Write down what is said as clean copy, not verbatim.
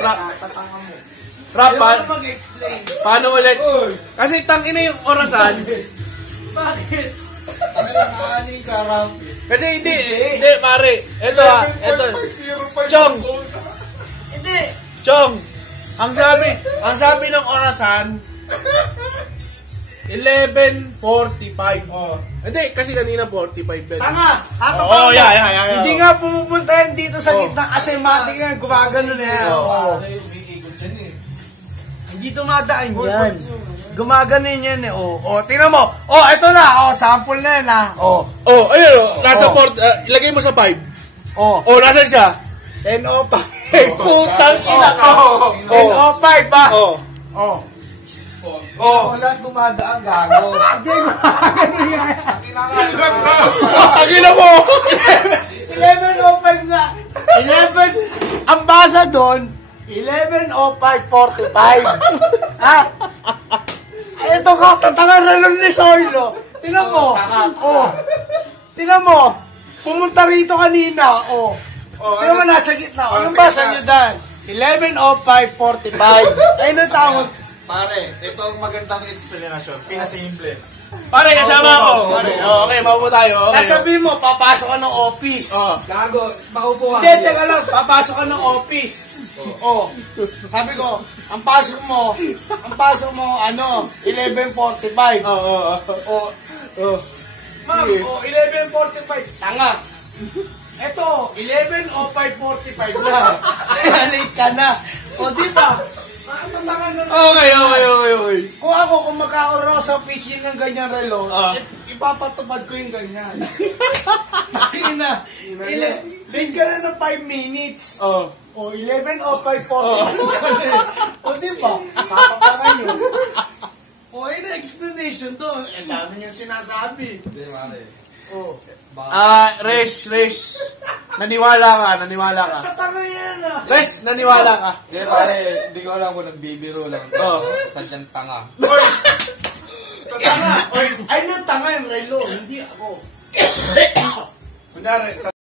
Rap, paano ulit? Kasi tangina yung orasan. Bakit? Aling ka, Rap. Kasi hindi, pare. Ito. Chong. Hindi. Chong. Ang sabi ng orasan, 11:45. Hindi, kasi kanina 45 din. Tanga! Yeah. Hindi nga pumupunta yan dito sa gitna kasi matik yan, gumagano na yan. Hindi tumadaan yan. Gumaganin yan eh. Tingnan mo. Ito na. Sample na yan ha. Ayun. Nasa ilagay mo sa 5. Nasaan siya? 10:05. Putang ina. 10:05 ba? Wala dumadaan, gago. Hindi, gumaganin yan. Tangina mo. 11:05 nga. 11. Ang basa doon, 11:05:45. Ha? Ito ka, tatangan relon ni Soylo. Tingnan mo. Tingnan mo. Pumunta rito kanina. Tingnan mo nasa gitna. Anong basa nyo dan? 11:05:45. Ayun ang tawag. Pare, ito ang magandang explanation. Pinasimple. Pare, kasama ako. Pare, okay, maupo tayo. Okay. Sabi mo, papasok ka ng office. Gago, maupo ka. Hindi, teka lang. Papasok ka ng office. Sabi ko, ang pasok mo, 11:45. Ma'am, 11:45. Tanga. Eto, 11:05:45 na. Late ka na. Di ba? Okay. Kung ako, kung magkakaroon sa PC ng ganyan relo, ipapatupad ko yung ganyan. Ina, late ka na ng 5 minutes. 11:05:45. Diba? Papapangan yun. Yun ang explanation to. Dami niyang sinasabi. Res. Naniwala ka. Katanga yan Res, naniwala ka. Hindi, pare, hindi ko alam kung nagbibiro lang. Sadyang tanga. Tanga. Ay, nang tanga yung relo. Hindi ako. Kunyari,